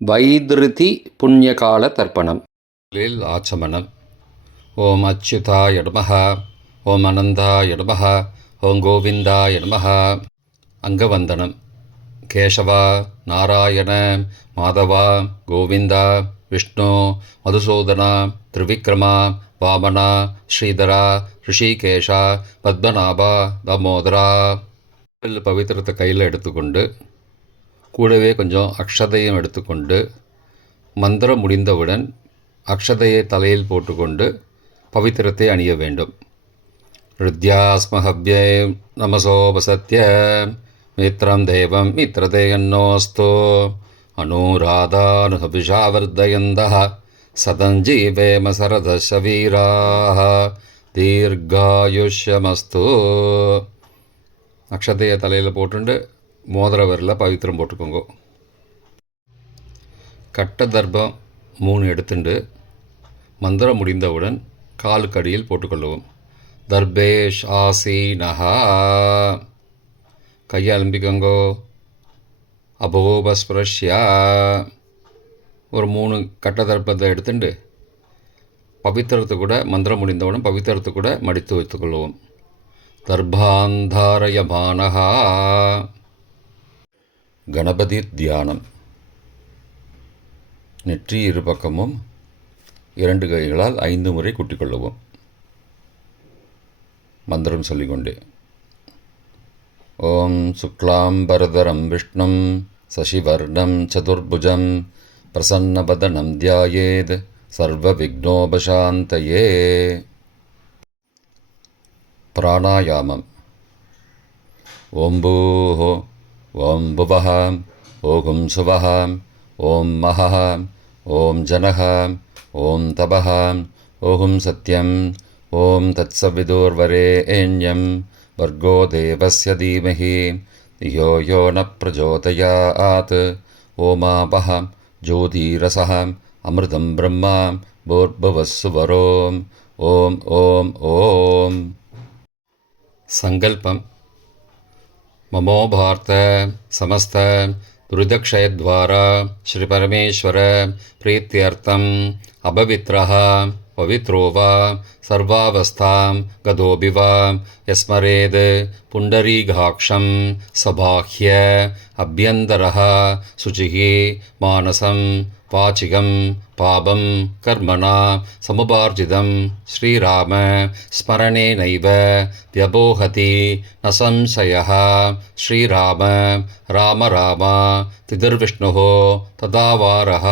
வைதிருதி புண்ணியகால தர்ப்பணம். ஆச்சமனம். ஓம் அச்சுதாய நமஹ, ஓம் அனந்தாய நமஹ, ஓம் கோவிந்தாய நமஹ. அங்கவந்தனம். கேசவா, நாராயண, மாதவா, கோவிந்தா, விஷ்ணு, மதுசூதனா, திரிவிக்ரமா, வாமனா, ஸ்ரீதரா, ரிஷிகேஷா, பத்மநாபா, தாமோதரா. பவித்திரத்தை கையில் எடுத்துக்கொண்டு கூடவே கொஞ்சம் அக்ஷதையும் எடுத்துக்கொண்டு மந்திரம் முடிந்தவுடன் அக்ஷதையை தலையில் போட்டுக்கொண்டு பவித்திரத்தை அணிய வேண்டும். ருத்யாஸ்மஹவ்யே நமசோபசத்ய மித்ரம் தேவம் மித்ரதேயன்னோஸ்தோ அனுராதானுஹபிஷாவர்தயந்தः சதஞ்சீவேம சரதசவீராः தீர்காயுஷ்யமஸ்து. அக்ஷதையை தலையில் போட்டுண்டு மோதிர விரலில் பவித்திரம் போட்டுக்கோங்க. கட்ட தர்ப்பம் 3 எடுத்துண்டு மந்திரம் முடிந்தவுடன் காலுக்கு அடியில் போட்டுக்கொள்ளவும். தர்பேஷ் ஆசீனஹா. கையை அலம்பிக்கோங்கோ. அபோபஸ்பிரஷ்யா. ஒரு 3 கட்ட தர்ப்பத்தை எடுத்துட்டு பவித்திரத்தை கூட மந்திரம் முடிந்தவுடன் பவித்திரத்தை கூட மடித்து வைத்துக்கொள்வோம். தர்பாந்தாரயமானஹா. கணபதி தியானம். நெற்றி இரு பக்கமும் 2 கைகளால் 5 முறை குட்டிக்கொள்ளவும். மந்திரம் சொல்லிக்கொண்டே. ஓம் சுக்லாம்பரதரம் விஷ்ணும் சசிவர்ணம் சதுர்புஜம் பிரசன்னபதனம் தியாயேத் சர்வ விக்னோபசாந்தயே. பிராணாயாமம். ஓம் பூஹோ, ஓம் புவஹ, ஓம் சுவஹ, ஓம் மஹஹ, ஓம் ஜனஹ, ஓம் தபஹ, ஓம் சத்யம், ஓம் தத்சவிதுர்வரேண்யம் வர்கோ தேவஸ்ய தீமஹி தியோ யோ ந பிரச்சோதயாத். ஓமாபஹ ஜோதிரசஹ அமிர்தம் பிரம்மா பூர்புவஸ்ஸுவரோம். ஓம் ஓம் ஓம். சங்கல்பம். ममो भारत समस्त दुरितक्षयद्वारा श्रीपरमेश्वर प्रीत्यर्थम् अपवित्रः पवित्रो वा सर्वावस्थां गतोऽपि वा यस्मरेद् पुण्डरीकाक्षं सबाह्य अभ्यन्तरः शुचिः मानसं वाचिकं पापं कर्मणा समुपार्जितं श्रीराम स्मरणेनैव व्यपोहति न संशयः. श्रीराम राम राम तिथिर्विष्णुः तदावारः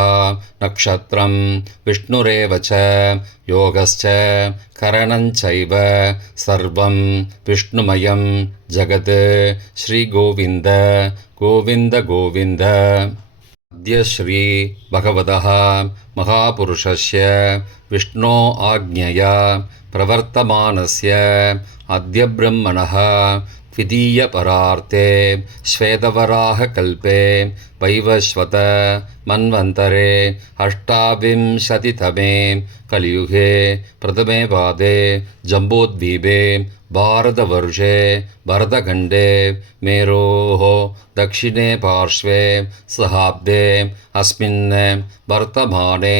नक्षत्रं विष्णुरेव च योगश्च करणञ्चैव सर्वं विष्णुमयं जगत्. श्रीगोविन्द गोविन्द गोविन्द. अद्य श्री भगवतः महापुरुषस्य विष्णो आज्ञया प्रवर्तमानस्य अद्य ब्रह्मणः द्वितीयपरार्थे श्वेतवराहकल्पे वैवस्वत मन्वन्तरे 28तमे कलियुगे प्रथमे पादे जम्बूद्वीपे भारतवर्षे भरतखण्डे मेरोः दक्षिणे पार्श्वे सहाब्दे अस्मिन् वर्तमाने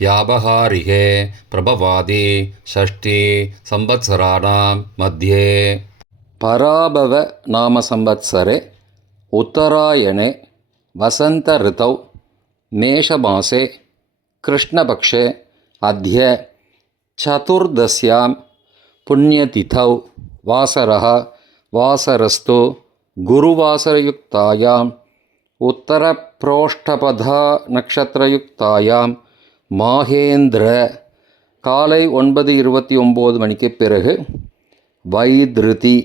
व्यावहारिके प्रभवादि 6 संवत्सराणां मध्ये पराभव नाम संवत्सरे उत्तरायणे वसंत ऋतौ मेषमासे कृष्णपक्षे अद्य चतुर्दश्यां पुण्यतिथौ वासरः वासरस्तु गुरुवासरयुक्तायाम् उत्तरप्रोष्ठपथा नक्षत्रयुक्तायां மாகேந்திர காலை 9:29 மணிக்கு பிறகு வைதிருதி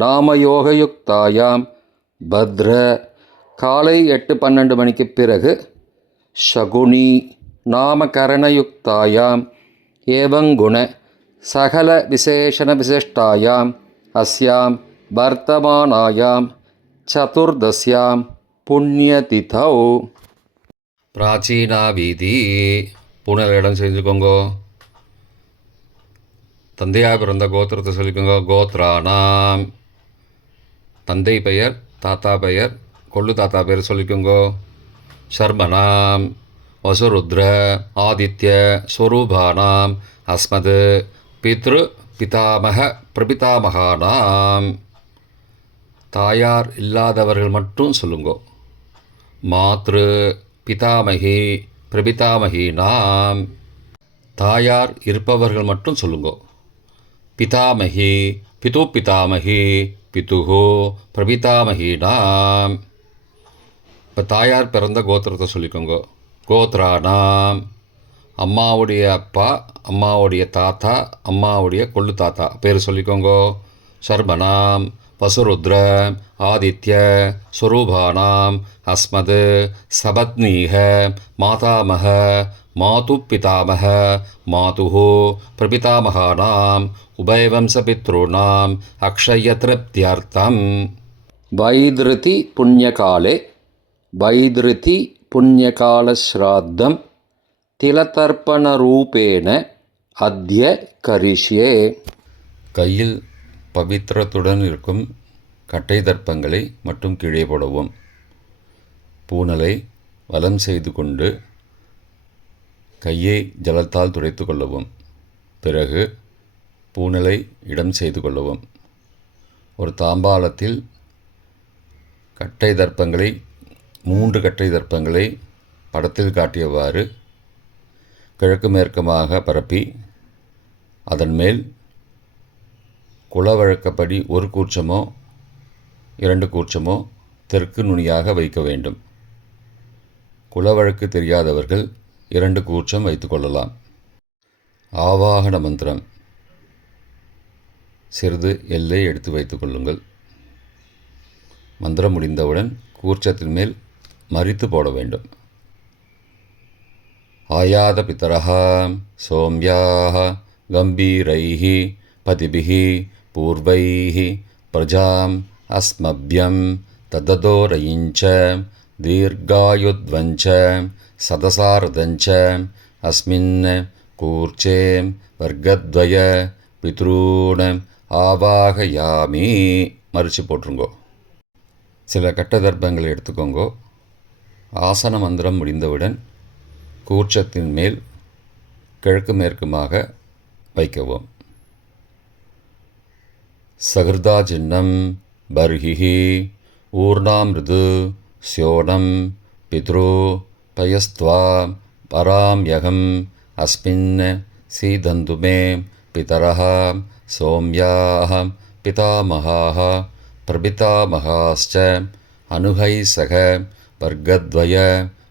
நாமயோகயுக்தாயாம் பத்ர காலை 8:12 மணிக்கு பிறகு சகுனி நாமகரணயுக்தாயாம் ஏவங்குண சகல விசேஷண விசிஷ்டாயாம் அஸ்யாம் வர்த்தமானாயாம் சதுர்தஸ்யாம் புண்ணியதிதௌ. பிராச்சீனா வீதி. பூனல் இடம் செஞ்சுக்கோங்கோ. தந்தையாக பிறந்த கோத்திரத்தை சொல்லிக்கோங்க. கோத்ரானாம். தந்தை பெயர், தாத்தா பெயர், கொள்ளு தாத்தா பெயர் சொல்லிக்கோங்கோ. சர்மணாம் வசுருத்ர ஆதித்ய ஸ்வரூபானாம் அஸ்மத் பித்ரு பிதாமக பிரபிதாமகானாம். தாயார் இல்லாதவர்கள் மட்டும் சொல்லுங்கோ. மாத்ரு பிதாமகி பிரபிதாமகீனாம். தாயார் இருப்பவர்கள் மட்டும் சொல்லுங்கோ. பிதாமகி பிது பிதாமகி பிதுஹோ பிரபிதாமகீனாம். இப்போ தாயார் பிறந்த கோத்திரத்தை சொல்லிக்கோங்க. கோத்ரானாம், அம்மாவுடைய அப்பா, அம்மாவுடைய தாத்தா, அம்மாவுடைய கொள்ளு தாத்தா பேர் சொல்லிக்கோங்க. சர்மனாம் வசுருத்ர ஆதித்ய ஸ்வரூபானாம் அஸ்மத் சபத்னீக மாதாமக மாது பிதாமக மாதுஹோ பிரபிதாமகானாம் உபயவம்சபித்ருணாம் அக்ஷயத்ருப்தியர்த்தம். வைதிருதி புண்ணியகாலே வைதிருதி புண்ணியகாலஸ்ராத்தம் திலதர்ப்பணரூபேண அத்ய கரிஷ்யே. கையில் பவித்திரத்துடன் இருக்கும் கட்டை தர்ப்பங்களை மட்டும் கீழே போடவும். பூனலை வலம் செய்து கொண்டு கையை ஜலத்தால் துடைத்து கொள்ளவும். பிறகு பூனலை இடம் செய்து கொள்ளவும். ஒரு தாம்பாளத்தில் கட்டை தர்ப்பங்களை 3 கட்டை தர்ப்பங்களை படத்தில் காட்டியவாறு கிழக்கு மேற்குமாக பரப்பி அதன் மேல் குலவழக்கப்படி 1 கூர்ச்சமோ 2 கூர்ச்சமோ தெற்கு நுனியாக வைக்க வேண்டும். குலவழக்கு தெரியாதவர்கள் 2 கூர்ச்சம் வைத்து கொள்ளலாம். ஆவாகன மந்திரம். சிறிது எல்லை எடுத்து வைத்து கொள்ளுங்கள். மந்திரம் முடிந்தவுடன் கூர்ச்சத்தின் மேல் மரித்து போட வேண்டும். ஆயாத பிதரஹா சோம்யாக கம்பீரைஹி பதிபிஹி பூர்வைஹி பிரஜாம் அஸ்மப்யம் தததோரயிஞ்ச தீர்காயுத்வஞ்ச சதசாரதஞ்ச அஸ்மின் கூர்ச்சே வர்க்கத்வய பித்ரூண ஆவாகயாமி. மறித்து போட்டுருங்கோ. சில கட்ட தர்ப்பங்களை எடுத்துக்கோங்கோ. ஆசன மந்திரம் முடிந்தவுடன் கூர்ச்சத்தின் மேல் கிழக்கு மேற்குமாக வைக்கவும். சகிருதா சின்னம் பர்ஹிஹி ஊர்ணாமிருது ஸ்யோனம் பித்ரு பயஸ்த்வா பராம்யகம் அஸ்மின் சீதந்துமே பிதரஹ சோம்யாஹ பிதாமகாஹ பிரபிதாமகாஸ்ச அனுகைசக வர்க்கத்வய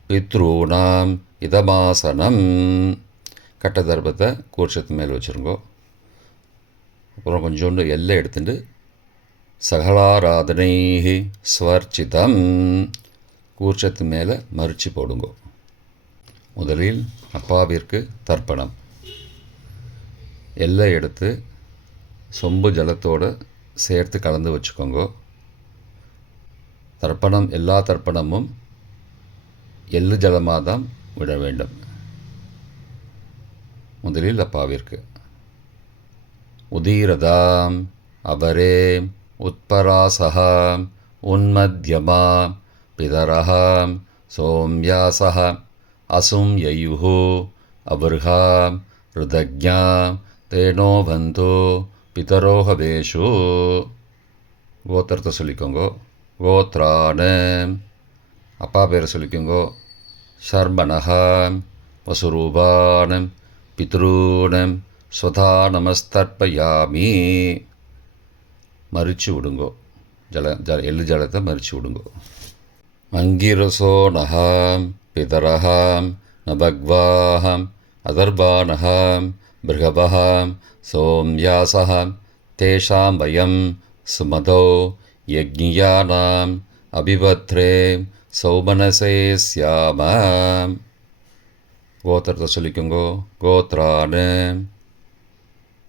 பித்ரூணாம் இதமாசனம். கட்ட தர்ப்பத்தை கூர்ச்சத்து மேல் வச்சுருங்கோ. அப்புறம் கொஞ்சோண்டு எல்லை எடுத்துட்டு சகலாராதனை ஸ்வர்ச்சிதம் கூர்ச்சத்து மேலே மறித்து போடுங்கோ. முதலில் அப்பாவிற்கு தர்ப்பணம். எல்லை எடுத்து சொம்பு ஜலத்தோடு சேர்த்து கலந்து வச்சுக்கோங்க. தர்ப்பணம் எல்லா தர்ப்பணமும் எள்ளு ஜலமாக தான் விட வேண்டும். முதலில் அப்பாவிற்கு. உதீரதாம் அபரே உத்பராசகாம் உன்மத்யமா பிதரஹாம் சோம்யாசஹ அசும் யயுஹு அபர்ஹாம் ருதக்ஞாம் தேனோ பந்தோ பிதரோஹவேஷு. கோத்திரத்தை சொல்லிக்கோங்கோ. கோத்ரான அப்பா பேரை சொல்லிக்கோங்கோ. சர்மணஹாம் வசுரூபானம் பித்ரூணம் ஸ்வதா நமஸ்தர்ப்பயாமி. மறித்து விடுங்கோ. எள்ளு ஜலத்தை மறித்து விடுங்கோ. அங்கிரசோ நகாம் பிதரஹாம் நபக்வாஹாம் அதர்பானஹாம் பிருகபஹாம் சோம்யாசஹாம் தேஷாம் வயம் சுமதோ யக்ஞியானாம் அபிபத்ரே சௌமனசே ஸ்யாமாம். கோத்திரத்தை சொல்லிக்கோங்கோ. கோத்ரான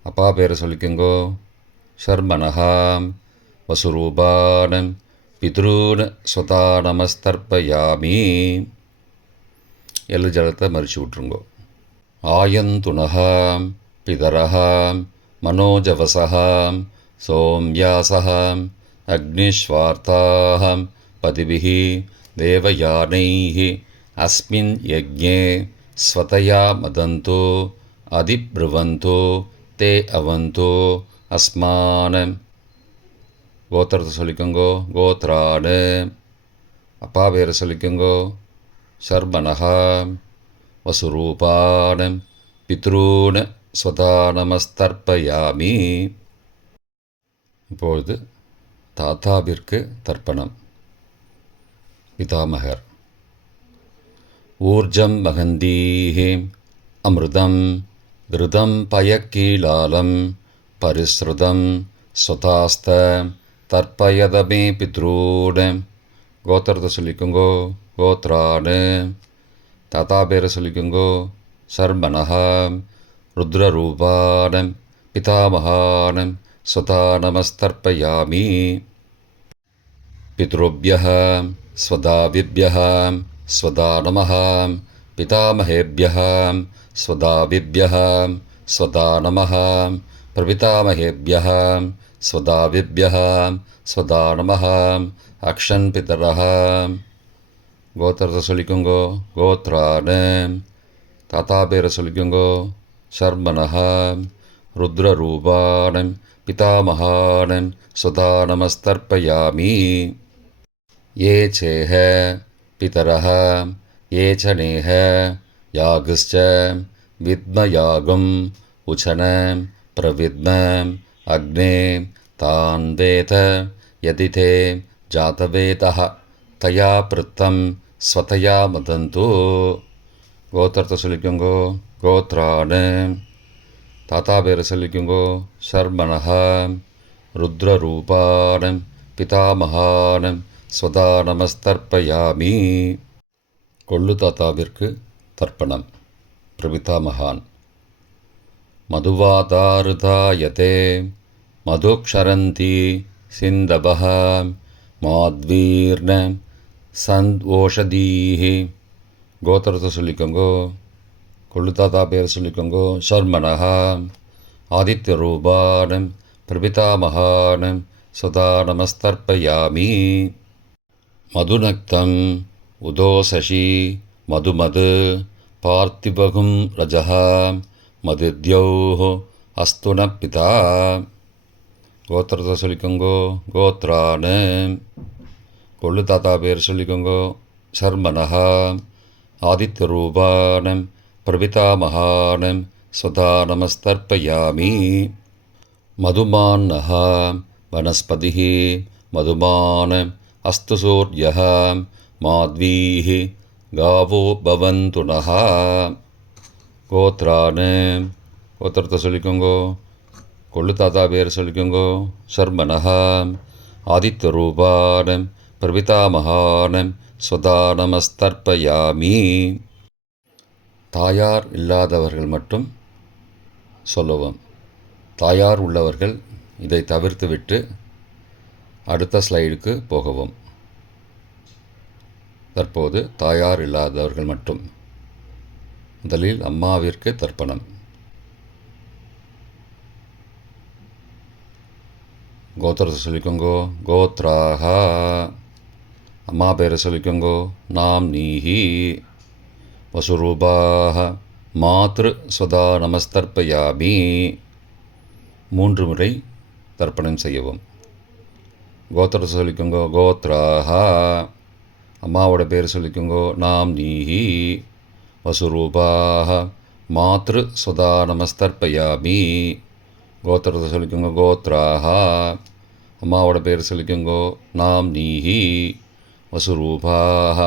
அப்பா பேரை சொல்லிக்கோங்கோ. சர்மணஹாம் வசுரூபானம் பித்ரூன் ஸ்வதா நமஸ்தர்ப்பயாமி. எள்ளு ஜலத்தை மறித்து விட்ருங்கோ. ஆயந்துணஹாம் பிதரஹாம் மனோஜவசஹாம் சோம்யாசஹாம் அக்னிஸ்வார்த்தாஹாம் பதிபிஹி தேவயானைஹி अस्मिन् यज्ञे स्वतया मदन्तो अधिब्रुवन्तो ते अवन्तो अस्मान्. கோத்திரத்தை சொல்லிக்கோங்கோ. கோத்ராடு. அப்பா பேரை சொல்லிக்கோங்கோ. சர்மனஹா. வசுரூபான் பித்ரூன் ஸ்வதானமஸ்தர்ப்பயாமி. இப்பொழுது தாத்தாவிற்கு தர்ப்பணம். பிதாமகர். ஊர்ஜம் மகந்தீஹி அமிர்தம் கிருதம் பயக்கீலாலம் பரிஸ்ருதம் ஸ்வதாஸ்த தர்ப்பயதமே பித்ரூன். கோத்திரத்தை சொல்லிக்கோங்கோ. கோத்ராடு. தாத்தா பேரை சொல்லிக்கோங்கோ. சர்மனஹா. ருத்ரரூபான் பிதாமகான் ஸ்வதானமஸ்தர்ப்பயாமி. பித்ருभ्यः स्वदाविभ्यः स्वदा नमः. पितामहेभ्यः स्वदाविभ्यः स्वदा नमः. प्रपितामहेभ्यः स्वदाविभ्यः स्वदा नमः. अक्षन् पितरः. கோத்திரத்தை சொல்லிக்கோங்கோ. கோத்ரான். தாத்தா பேரை சொல்லிக்கோங்கோ. சர்மனஹா. ருத்ரரூபான் பிதாமகான் ஸ்வதா நமஸ்தர்ப்பயாமி. ये चेह पितरः ये च नेह यागश्च विद्मयागम् उचन प्रविद्म अग्ने तान् वेद यदि ते जातवेदः तया पृत्तं स्वतया मदन्तु. கோத்திரத்தை சொல்லிக்கோங்கோ. கோத்ரான். தாத்தா பேரை சொல்லிக்கோங்கோ. சர்மனஹா. ருத்ரரூபான் பிதாமகான் ஸ்வதா நமஸ்தர்ப்பயாமி. கொள்ளு தாத்தாவிற்கு தர்ப்பணம். பிரபிதாமகான். மதுவாதாருதாயதே மதுக்ஷரந்தி சிந்தபஹ மாத்வீர்ண சந்த்வோஷதீஹி. கோத்திரத்தை சொல்லிக்கோங்கோ. கொள்ளு தாத்தா பேரை சொல்லிக்கோங்கோ. சர்மனஹா. ஆதித்யரூபான் பிரபிதாமகான் ஸ்வதா நமஸ்தர்ப்பயாமி. மதுநக்தம் உதோசசி மதுமது பார்த்திபகும் ரஜः மதித்யௌः அஸ்துன பிதா. கோத்திரத்தை சொல்லிக்கோங்கோ. கோத்ரான். கொள்ளு தாத்தா பேர் சொல்லிக்கோங்கோ. சர்மனஹா. ஆதித்யரூபான் பிரபிதாமகான் ஸ்வதா நமஸ்தர்ப்பயாமி. மதுமான்னः वनस्पतिः मधुमान् अस्तु सूर्यः माध्वीः गावो भवन्तु नः. கோத்ரான். கோத்திரத்தை சொல்லிக்கோங்கோ. கொள்ளு தாத்தா பேர் சொல்லிக்கோங்கோ. சர்மனஹா. ஆதித்யரூபான் பிரபிதாமகான் ஸ்வதா நமஸ்தர்ப்பயாமி. தாயார் இல்லாதவர்கள் மட்டும் சொல்லவும். தாயார் உள்ளவர்கள் இதை தவிர்த்துவிட்டு அடுத்த ஸ்லைடுக்கு போகவும். தற்போது தாயார் இல்லாதவர்கள் மட்டும். முதலில் அம்மாவிற்கு தர்ப்பணம். கோத்திரத்தை சொல்லிக்கோங்கோ. கோத்ராஹா. அம்மா பேரை சொல்லிக்கோங்கோ. நாம் நீஹி. வசுரூபாஹ மாத்ரு ஸ்வதா நமஸ்தர்ப்பயாமி. 3 முறை தர்ப்பணம் செய்யவும். கோத்திரத்தை சொல்லிக்கோங்கோ. கோத்ராஹா. அம்மாவோட பேர் சொல்லிக்கோங்கோ. நாம் நீஹி. வசுரூபாஹ மாத்ரு ஸ்வதா நமஸ்தர்ப்பயாமி. கோத்திரத்தை சொல்லிக்கோங்கோ. கோத்ராஹா. அம்மாவோட பேர் சொல்லிக்கோங்கோ. நாம் நீஹி. வசுரூபாஹ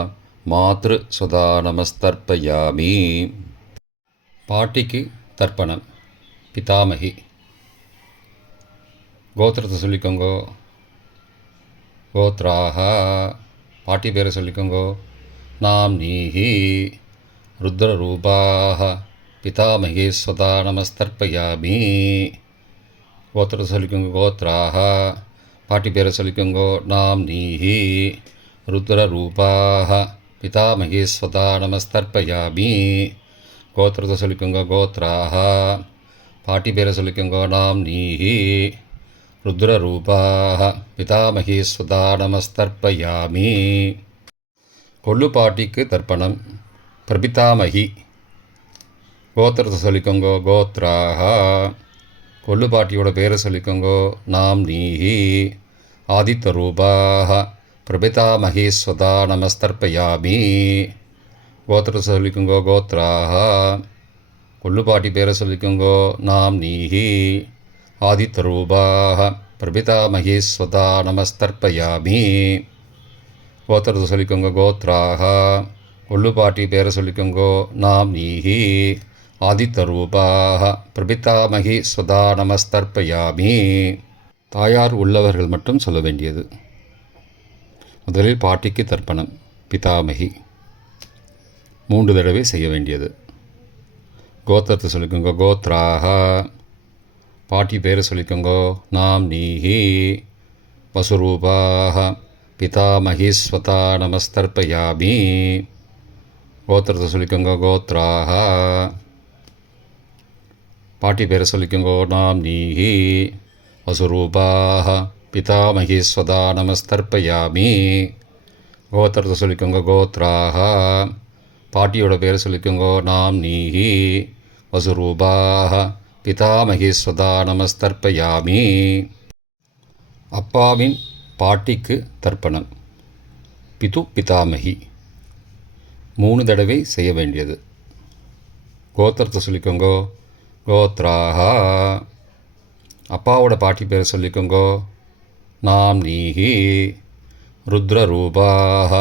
மாத்ரு ஸ்வதா நமஸ்தர்ப்பயாமி. பாட்டிக்கு தர்ப்பணம். பிதாமகி. கோத்திரத்தை சொல்லிக்கோங்கோ. கோத்ராஹா. பாட்டி பேரை சொல்லிக்கோங்கோ. நாம் நீஹி. ருத்ரரூபாஹ பிதாமகி ஸ்வதா நமஸ்தர்ப்பயாமி. கோத்திரத்தை சொல்லிக்கோங்கோ. கோத்ராஹா. பாட்டி பேரை சொல்லிக்கோங்கோ. நாம் நீஹி. ருத்ரரூபாஹ பிதாமகி ஸ்வதா நமஸ்தர்ப்பயாமி. கோத்திரத்தை சொல்லிக்கோங்கோ. கோத்ராஹா. பாட்டி பேரை சொல்லிக்கோங்கோ. நாம் நீஹி. ருத்ரரூபாஹ பிதாமகி ஸ்வதா நமஸ்தர்ப்பயாமி. கொள்ளு பாட்டிக்கு தர்ப்பணம். பிரபிதாமகி கோத்திரத்தை சொல்லிக்கோங்கோ. கோத்ராஹா கொள்ளு பாட்டியோட பேரை சொல்லிக்கோங்கோ. நாம் நீஹி ஆதித்தரூபாக பிரபிதாமகி ஸ்வதா நமஸ்தர்ப்பயாமி. கோத்திரத்தை சொல்லிக்கோங்கோ. கோத்ராஹா கொள்ளு பாட்டி பேரை சொல்லிக்கோங்கோ. நாம் நீஹி ஆதித்தரூபாக பிரபிதாமகி ஸ்வதா நமஸ்தர்ப்பயாமி. கோத்திரத்தை சொல்லிக்கோங்க. கோத்ராஹா கொள்ளு பாட்டி பேரை சொல்லிக்கோங்கோ. நாம் நீஹி ஆதித்தரூபாக பிரபிதாமகி ஸ்வதா நமஸ்தர்ப்பயாமி. தாயார் உள்ளவர்கள் மட்டும் சொல்ல வேண்டியது. முதலில் பாட்டிக்கு தர்ப்பணம். பிதாமகி 3 தடவை செய்ய வேண்டியது. கோத்திரத்தை சொல்லிக்கோங்க. கோத்ராஹா பாட்டி பேரை சொல்லிக்கோங்கோ. நாம் நீஹி வசுரூபாக பிதாமகி ஸ்வதா நமஸ்தர்ப்பயாமி. கோத்திரத்தை சொல்லிக்கோங்க. கோத்ராஹா பாட்டி பேரை சொல்லிக்கோங்கோ. நாம் நீஹி வசுரூபாக பிதாமகி ஸ்வதா நமஸ்தர்ப்பயாமி. கோத்திரத்தை சொல்லிக்கோங்க. கோத்ராஹா பாட்டியோட பேரை சொல்லிக்கோங்கோ. நாம் நீஹி வசுரூபாக பிதாமகி ஸ்வதா நமஸ்தர்ப்பயாமி. அப்பாவின் பாட்டிக்கு தர்ப்பணம். பிது பிதாமகி 3 தடவை செய்ய வேண்டியது. கோத்திரத்தை சொல்லிக்கோங்கோ. கோத்ராஹா அப்பாவோட பாட்டி பேரை சொல்லிக்கோங்கோ. நாம் நீஹி ருத்ரரூபாக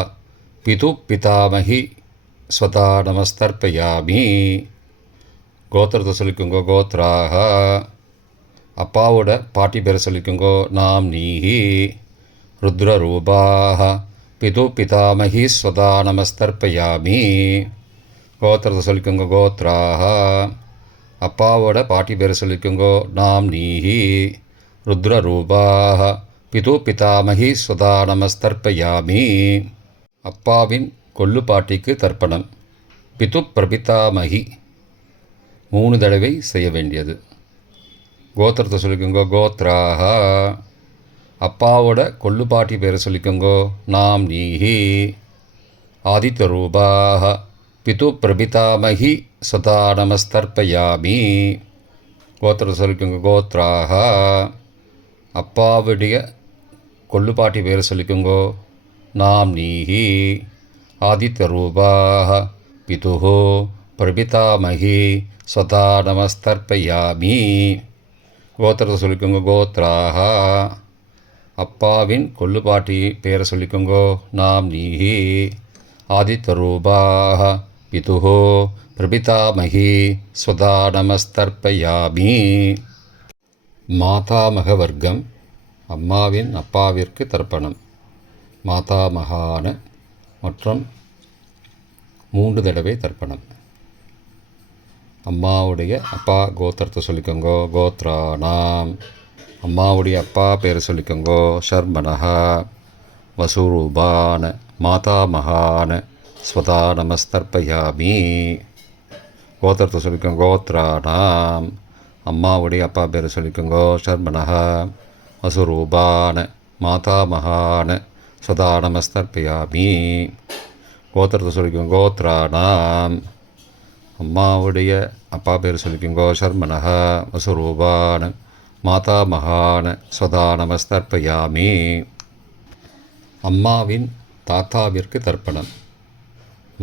பிது பிதாமகி ஸ்வதா நமஸ்தர்ப்பயாமி. கோத்திரத்தை சொல்லிக்கோங்கோ. கோத்ராஹா அப்பாவோட பாட்டி பேரை சொல்லிக்கோங்கோ. நாம் நீஹி ருத்ரரூபாக பிது பிதாமகி ஸ்வதா நமஸ்தர்ப்பயாமி. கோத்திரத்தை சொல்லிக்கோங்க. கோத்ராஹா அப்பாவோட பாட்டி பேரை சொல்லிக்கோங்கோ. நாம் நீஹி ருத்ரரூபாக பிது பிதாமகி ஸ்வதா நமஸ்தர்ப்பயாமி. அப்பாவின் கொள்ளு பாட்டிக்கு தர்ப்பணம். பிது பிரபிதாமகி 3 தடவை செய்ய வேண்டியது. கோத்திரத்தை சொல்லிக்கோங்கோ. கோத்ராஹா அப்பாவோட கொள்ளு பாட்டி பேரை சொல்லிக்கோங்கோ. நாம் நீஹி ஆதித்யரூபாக பிது பிரபிதாமகி ஸ்வதா நமஸ்தர்ப்பயாமி. கோத்திரத்தை சொல்லிக்கோங்க. கோத்ராஹா அப்பாவுடைய கொள்ளு பாட்டி பேரை சொல்லிக்கோங்கோ. நாம் நீஹி ஆதித்யரூபாக பிதுஹோ பிரபிதாமகி ஸ்வதா நமஸ்தர்ப்பயாமி. கோத்திரத்தை சொல்லிக்கோங்க. கோத்ராஹா அப்பாவின் கொள்ளு பாட்டி பேரை சொல்லிக்கோங்கோ. நாம் நீஹி ஆதித்யரூபாக பிதுஹோ பிரபிதாமகி ஸ்வதா நமஸ்தர்ப்பயாமி. மாதாமக வர்க்கம். அம்மாவின் அப்பாவிற்கு தர்ப்பணம். மாதாமகான மற்றும் 3 தடவை தர்ப்பணம். அம்மாவுடைய அப்பா கோத்திரத்தை சொல்லிக்கோங்கோ. கோத்ராணாம் அம்மாவுடைய அப்பா பேரை சொல்லிக்கோங்கோ. ஷர்மனஹா வசுரூபான மாதாமகான ஸ்வதா நமஸ்தர்ப்பயாமி. கோத்திரத்தை சொல்லிக்கோங்க. கோத்ராணாம் அம்மாவுடைய அப்பா பேரை சொல்லிக்கோங்கோ. ஷர்மனஹா வசுரூபான மாதாமகான ஸ்வதா நமஸ்தர்ப்பயாமி. கோத்திரத்தை சொல்லிக்கோங்க. கோத்ராணாம் அம்மாவுடைய அப்பா பேர் சொல்லிக்கோங்கோ. ஷர்மனஹா வசுரூபான மாதாமகான ஸ்வதா நமஸ்தர்ப்பயாமி. அம்மாவின் தாத்தாவிற்கு தர்ப்பணம்.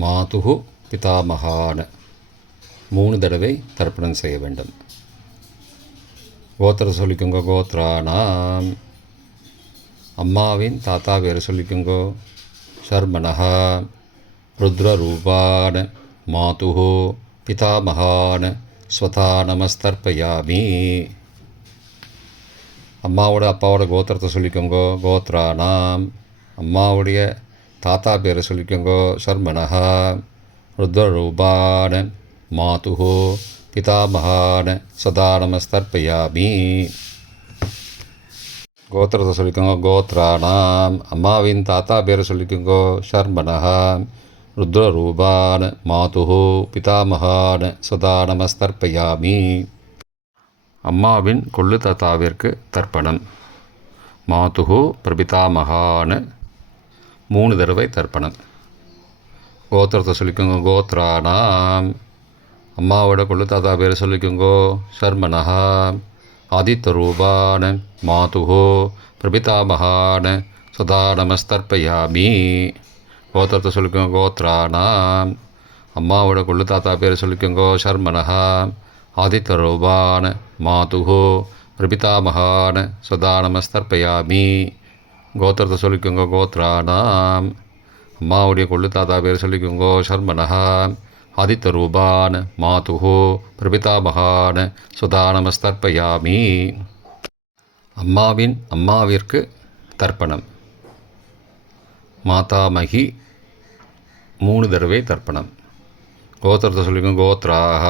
மாதுகு பிதாமகான 3 தடவை தர்ப்பணம் செய்ய வேண்டும். கோத்திரத்தை சொல்லிக்கோங்க. கோத்ராணாம் அம்மாவின் தாத்தா பேர் சொல்லிக்கோங்கோ. ஷர்மனஹா ருத்ரரூபான மாதுஹோ பிதாமகான ஸ்வதா நமஸ்தர்ப்பயாமி. அம்மாவோட அப்பாவோட கோத்திரத்தை சொல்லிக்கோங்கோ. கோத்ராணாம் அம்மாவுடைய தாத்தா பேரை சொல்லிக்கோங்கோ. ஷர்மனஹா ருத்ரரூபான மாதுஹோ பிதாமகான ஸ்வதா நமஸ்தர்ப்பயாமி. கோத்திரத்தை சொல்லிக்கோங்க. கோத்ராணாம் அம்மாவின் தாத்தா பேரை சொல்லிக்கோங்கோ. ஷர்மனஹா ருத்ரரூபான மாதுஹோ பிதாமகான ஸ்வதா நமஸ்தர்ப்பயாமி. அம்மாவின் கொள்ளு தாத்தாவிற்கு தர்ப்பணம். மாதுஹோ பிரபிதாமகான 3 தடவை தர்ப்பணம். கோத்திரத்தை சொல்லிக்கோங்க. கோத்ரானாம். அம்மாவோட கொள்ளு தாத்தா பேர் சொல்லிக்கோங்கோ. ஷர்மனஹா. ஆதித்த ரூபான் மாதுஹோ பிரபிதாமகான் சதா நமஸ்தர்ப்பயாமி. கோத்திரத்தை சொல்லிக்கோங்க. கோத்ரானாம். அம்மாவோட கொள்ளு தாத்தா பேர் சொல்லிக்கோங்கோ. ஷர்மனஹா. ஆதித்த ரூபான் மாதுஹோ பிரபிதாமகான் சதா நமஸ்தர்ப்பயாமி. கோத்திரத்தை சொல்லிக்கோங்க. கோத்ரானாம். அம்மாவுடைய கொள்ளு தாத்தா பேர் சொல்லிக்கோங்கோ. ஷர்மனஹா. ஆதித்த ரூபான் மாதுஹோ பிரபிதாமகான் சுதா நமஸ்தர்ப்பயாமி. அம்மாவிற்கு தர்ப்பணம். மாதாமகி 3 தடவை தர்ப்பணம். கோத்திரத்தை சொல்லிக்கோங்க. கோத்ராஹ.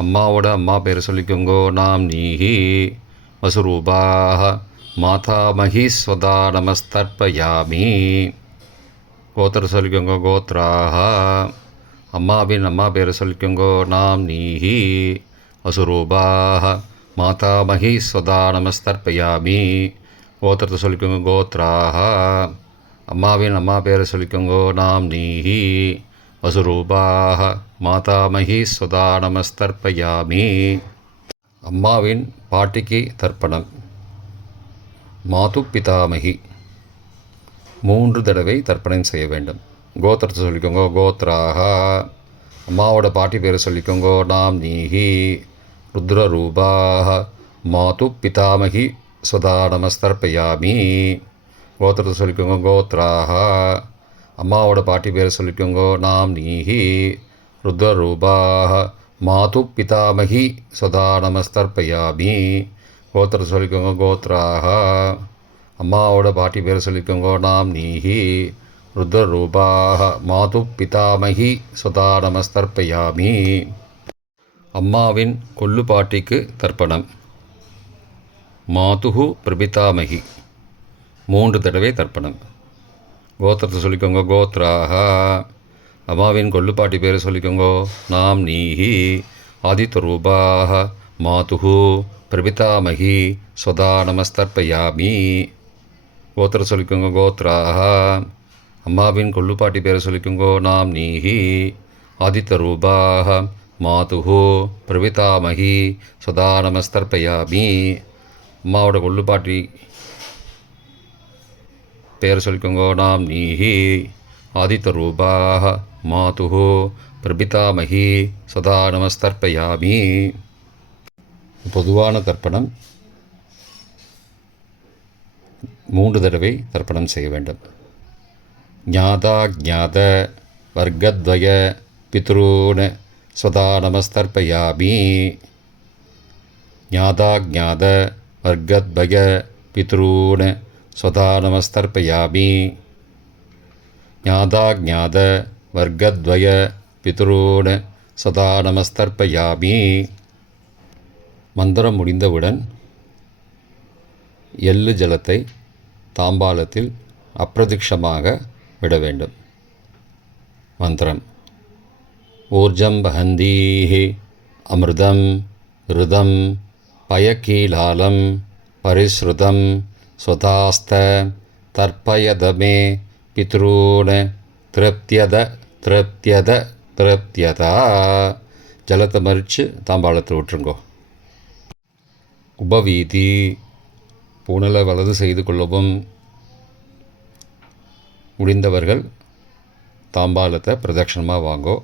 அம்மாவோட அம்மா பேர் சொல்லிக்கோங்கோ. நாம் நீஹி வசுரூபாஹ மாதாமகி ஸ்வதா நமஸ்தர்ப்பயாமி. கோத்திரத்தை சொல்லிக்கோங்க. கோத்ராஹ. அம்மாவின் அம்மா பேர் சொல்லிக்கோங்கோ. நாம் நீஹி வசுரூபாஹ மாதாமகி ஸ்வதா நமஸ்தர்ப்பயாமி. கோத்திரத்தை சொல்லிக்கோங்க. கோத்ராஹ. அம்மாவின் அம்மா பேர் சொல்லிக்கோங்கோ. நாம் நீஹி வசுரூபாஹ மாதாமகி ஸ்வதா நமஸ்தர்ப்பயாமி. அம்மாவின் பாட்டிக்கு தர்ப்பணம். மாது பிதாமகி 3 தடவை தர்ப்பணம் செய்ய வேண்டும். கோத்திரத்தை சொல்லிக்கோங்க. கோத்ராஹ. அம்மாவோட பாட்டி பேர் சொல்லிக்கோங்கோ. நாம் நீஹி ருத்ரரூபாஹ மாது பிதாமகி ஸ்வதா நமஸ்தர்ப்பயாமி. கோத்திரத்தை சொல்லிக்கோங்க. கோத்ராஹ. அம்மாவோட பாட்டி பேர் சொல்லிக்கோங்கோ. நாம் நீஹி ருத்ரரூபாஹ மாது பிதாமகி ஸ்வதா நமஸ்தர்ப்பயாமி. கோத்திரத்தை சொல்லிக்கோங்க. கோத்ராஹ. அம்மாவோட பாட்டி பேர் சொல்லிக்கோங்கோ. நாம் நீஹி ருத்ரரூபாஹ மாது பிதாமகி ஸ்வதா நமஸ்தர்ப்பயாமி. அம்மாவின் கொள்ளு பாட்டிக்கு தர்ப்பணம். மாதுஹு பிரபிதாமகி 3 தடவை தர்ப்பணம். கோத்திரத்தை சொல்லிக்கோங்க. கோத்ராஹ. அம்மாவின் கொள்ளுப்பாட்டி பேர் சொல்லிக்கோங்கோ. நாம் நீஹி ஆதித்த ரூபாஹ மாதுஹு பிரபிதாமகி ஸ்வதா நமஸ்தர்ப்பயாமி. கோத்திரத்தை சொல்லிக்கோங்க. கோத்ராஹ. அம்மாவின் கொள்ளுப்பாட்டி பேர் சொல்லிக்கோங்கோ. நாம் நீஹி ஆதித்த ரூபாஹ மாதுஹு பிரபிதாமகி ஸ்வதா நமஸ்தர்ப்பயாமி. அம்மாவோட கொள்ளுப்பாட்டி பேர் சொல்லிக்கோங்கோ. நாம் நீஹி ஆதித்த ரூபாஹ மாதுஹு பிரபிதாமகி சதா நமஸ்தர்ப்பயாமி. பொதுவான தர்ப்பணம் 3 தடவை தர்ப்பணம் செய்ய வேண்டும். ஞாதா ஞாத வர்க்கத்வய பித்ரூன் சதா நமஸ்தர்ப்பயாமி. ஞாதா ஞாத வர்க்கத்வய பித்ரூன் சதா நமஸ்தர்ப்பயாமி. ஞாதா ஞாத வர்க்கத்வய பித்ரூன் சதா நமஸ்தர்ப்பயாமி. மந்திரம் முடிந்தவுடன் எள்ளு ஜலத்தை தாம்பாளத்தில் அப்பிரதிக்ஷமாக விட வேண்டும். மந்திரம். ஊர்ஜம் வஹந்தீஹி அமிர்தம் ருதம் பயக்கீலாலம் பரிஸ்ருதம் ஸ்வதாஸ்த தர்ப்பயதமே பித்ரூன் திருப்தியத திருப்தியத திருப்தியதா. ஜலத்தை மறித்து தாம்பாளத்தில் விட்டுருங்கோ. உபவீதி. புனலை வலது செய்து கொள்ளவும். முடிந்தவர்கள் தாம்பாளத்தை பிரதட்சணமாக வாங்கோ.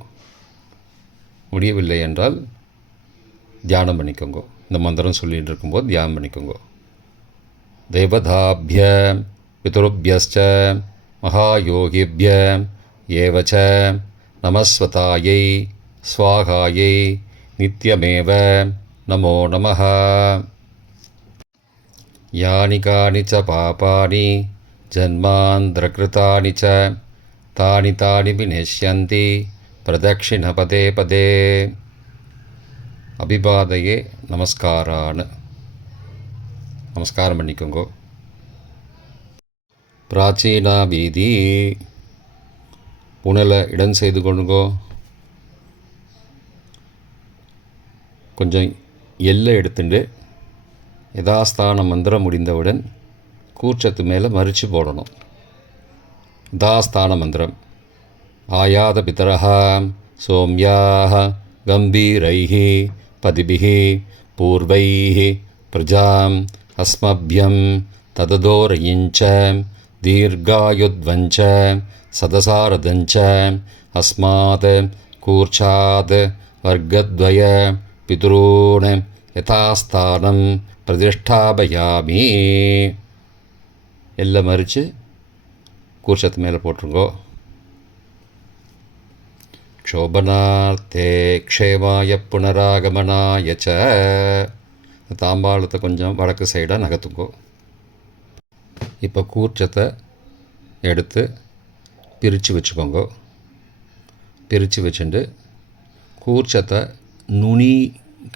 முடியவில்லை என்றால் தியானம் பண்ணிக்கோங்க. இந்த மந்திரம் சொல்லிகிட்டு இருக்கும்போது தியானம் பண்ணிக்கோங்க. தேவதாபிய பிதுருபியஸ்ச மகாயோகிபிய ஏவச்ச நமஸ்வதாயை ஸ்வாகாயை நித்யமேவ நமோ நமः. யானி கானி ச பாபானி ஜன்மாந்திரகிருதானி ச தானி தானி விநஷ்யந்தி பிரதக்ஷிண பதே பதே. அபிபாதையே நமஸ்காரான்னு நமஸ்காரம் பண்ணிக்கோங்கோ. பிராச்சீனா வீதி. புனலை இடம் செய்து கொள்ளுங்கோ. கொஞ்சம் எல்லை எடுத்துட்டு யதாஸ்தான மந்திரம் முடிந்தவுடன் கூர்ச்சத்து மேலே மறித்து போடணும். யதாஸ்தான மந்திரம். आयातपितरः सौम्याः गम्भीरैः पदिभिः पूर्वैः प्रजाम् अस्मभ्यं तददोरयिञ्च दीर्घायुध्वञ्च सदसारदञ्च अस्मात् कूर्चात् वर्गद्वय पितॄन् यथास्थानं प्रतिष्ठापयामि. எல்லாம் மறித்து கூர்ச்சத்து மேலே போட்டுருங்கோ. க்ஷோபனார்த்தே க்ஷேமாய புனராகமனாய ச. தாம்பாளத்தை கொஞ்சம் வடக்கு சைடாக நகர்த்துங்கோ. இப்போ கூர்ச்சத்தை எடுத்து பிரித்து வச்சுக்கோங்க. பிரித்து வச்சுட்டு கூர்ச்சத்தை நுனி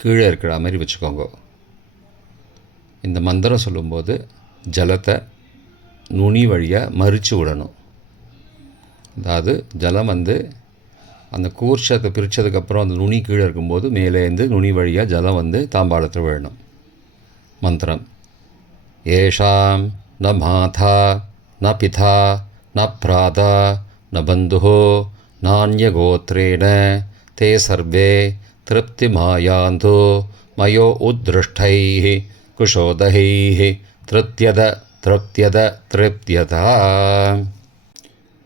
கீழே இருக்கிற மாதிரி வச்சுக்கோங்க. இந்த மந்திரம் சொல்லும்போது ஜலத்தை நுனி வழியாக மறித்து விடணும். அதாவது ஜலம் அந்த கூர்ச்சத்தை பிரித்ததுக்கப்புறம் அந்த நுனி கீழே இருக்கும்போது மேலேருந்து நுனி வழியாக ஜலம் தாம்பாளத்தில் விழணும். மந்திரம்: ஏஷாம் ந மாதா ந பிதா ந பிராதா ந பந்துஹோ நான்யகோத்ரேண தே சர்வே திருப்திமாயாந்து மயோ உத்ருஷ்டைः குஷோதகைः திருப்தியத திருப்தியத திருப்தியதா.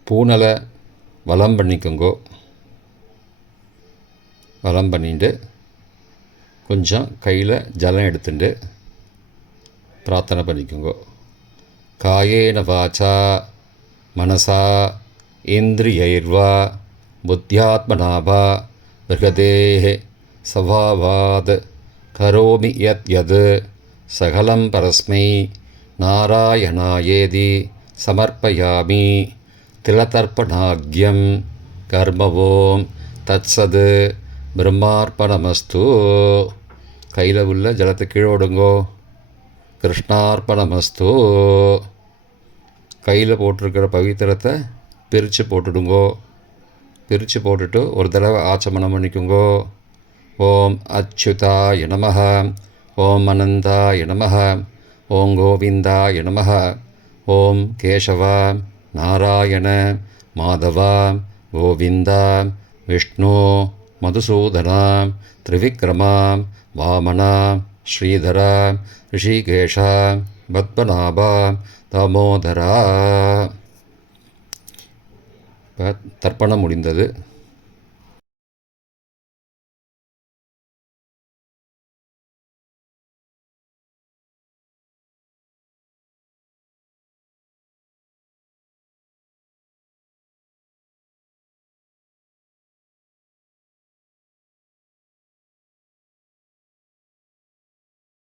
பூனலை வலம் பண்ணிக்கோங்கோ. வலம் பண்ணிட்டு கொஞ்சம் கையில் ஜலம் எடுத்துட்டு பிரார்த்தனை பண்ணிக்கோங்கோ. காயேன வாச்சா மனசா இந்திரியைர்வா புத்தியாத்மனாவா பிருகதேஹ சவாவாத் கரோமி யத் யத் சகலம் பரஸ்மை நாராயணாயேதி சமர்ப்பயாமி. திலதர்ப்பணாக்யம் கர்மவோம் தத்சது பிரம்மார்ப்பணமஸ்து. கையில் உள்ள ஜலத்தை கீழே விடுங்கோ. கிருஷ்ணார்ப்பணமஸ்து. கையில் போட்டிருக்கிற பவித்திரத்தை பிரித்து போட்டுடுங்கோ. பிரித்து போட்டுட்டு ஒரு தடவை ஆச்சமனம் பண்ணிக்கோங்கோ. ஓம் அச்சுதாய நமஹ, ஓம் அனந்தாய நமஹ, ஓம் கோவிந்தாய நமஹ, ஓம் கேசவா நாராயண மாதவா கோவிந்தா விஷ்ணு மதுசூதனா திரிவிக்ரமா வாமனா ஸ்ரீதரா ரிஷிகேஷா பத்மநாபா தாமோதரா. இப்போ தர்ப்பணம் முடிந்தது.